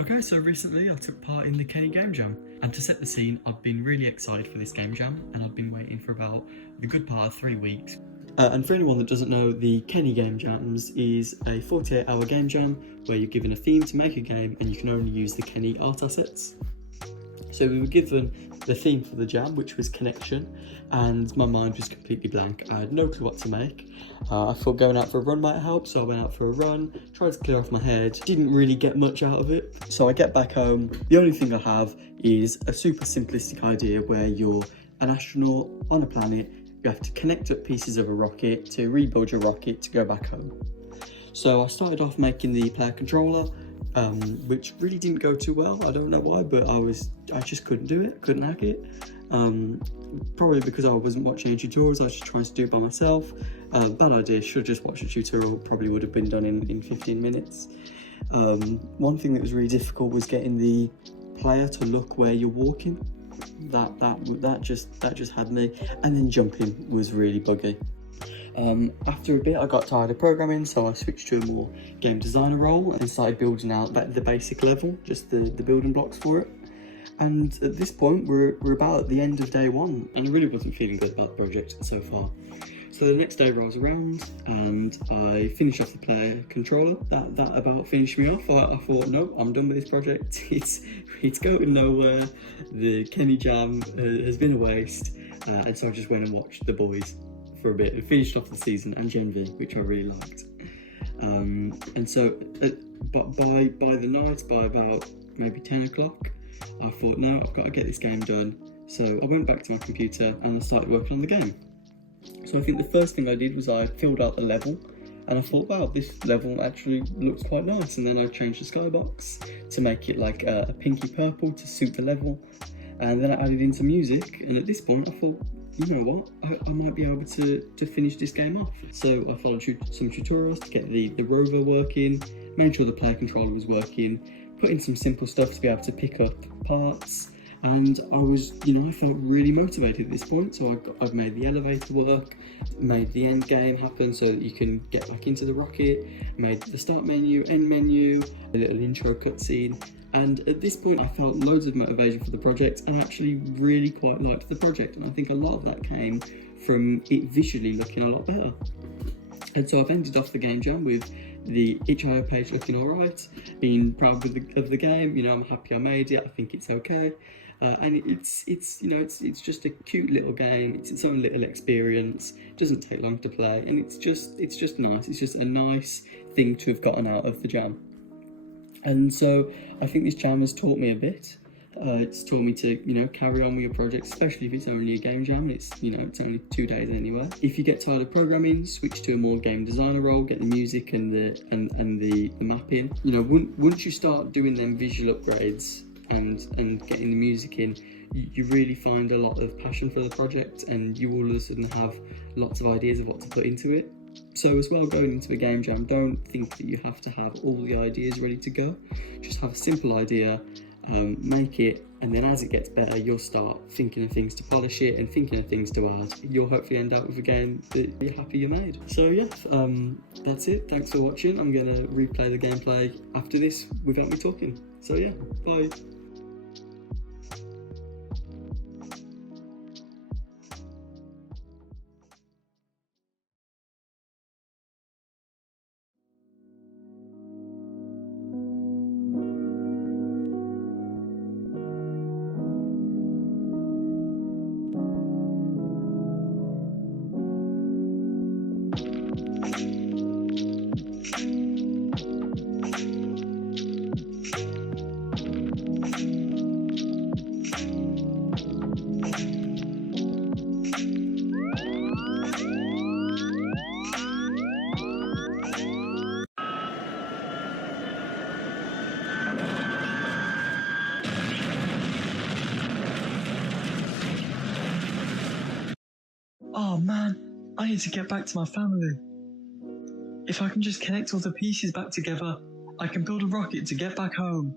Okay, so recently I took part in the Kenney Game Jam, and to set the scene, I've been really excited for this game jam, and I've been waiting for about the good part of 3 weeks. And for anyone that doesn't know, the Kenney Game Jams is a 48-hour game jam where you're given a theme to make a game, and you can only use the Kenney art assets. So we were given the theme for the jam, which was connection, and my mind was completely blank. I had no clue what to make. I thought going out for a run might help, so I went out for a run, tried to clear off my head, didn't really get much out of it. So I get back home, the only thing I have is a super simplistic idea where you're an astronaut on a planet, you have to connect up pieces of a rocket to rebuild your rocket to go back home. So I started off making the player controller, which really didn't go too well. I don't know why, but I just couldn't do it, couldn't hack it. Probably because I wasn't watching any tutorials, I was just trying to do it by myself. Bad idea, should have just watched a tutorial, probably would have been done in 15 minutes. One thing that was really difficult was getting the player to look where you're walking. That just had me, and then jumping was really buggy. After a bit I got tired of programming, so I switched to a more game designer role and started building out the basic level, just the building blocks for it. And at this point we're about at the end of day one, and I really wasn't feeling good about the project so far. So the next day rolls around and I finish off the player controller. That about finished me off. I thought, no, I'm done with this project. It's going nowhere. The Kenney Jam has been a waste, and so I just went and watched The Boys for a bit and finished off the season, and Gen V, which I really liked. And so but by the night, by about maybe 10 o'clock, I thought, no, I've got to get this game done. So I went back to my computer and I started working on the game. So I think the first thing I did was I filled out the level, and I thought, wow, this level actually looks quite nice. And then I changed the skybox to make it like a pinky purple to suit the level. And then I added in some music, and at this point I thought, you know what, I might be able to finish this game off. So I followed some tutorials to get the rover working, made sure the player controller was working, put in some simple stuff to be able to pick up parts, and I felt really motivated at this point. So I've made the elevator work, made the end game happen so that you can get back into the rocket, made the start menu, end menu, a little intro cutscene. And at this point I felt loads of motivation for the project, and actually really quite liked the project, and I think a lot of that came from it visually looking a lot better. And so I've ended off the game jam with the itch.io page looking alright, being proud of the game. I'm happy I made it, I think it's okay. And it's just a cute little game, it's its own little experience, it doesn't take long to play, and it's just nice. It's just a nice thing to have gotten out of the jam. And so I think this jam has taught me a bit. It's taught me to, carry on with your project, especially if it's only a game jam. It's only 2 days anyway. If you get tired of programming, switch to a more game designer role, get the music and the mapping. Once you start doing them visual upgrades and getting the music in, you really find a lot of passion for the project, and you all of a sudden have lots of ideas of what to put into it. So as well, going into a game jam, don't think that you have to have all the ideas ready to go. Just have a simple idea, make it, and then as it gets better, you'll start thinking of things to polish it and thinking of things to add. You'll hopefully end up with a game that you're happy you made. So yeah, that's it. Thanks for watching. I'm going to replay the gameplay after this without me talking. So yeah, bye. Oh man, I need to get back to my family. If I can just connect all the pieces back together, I can build a rocket to get back home.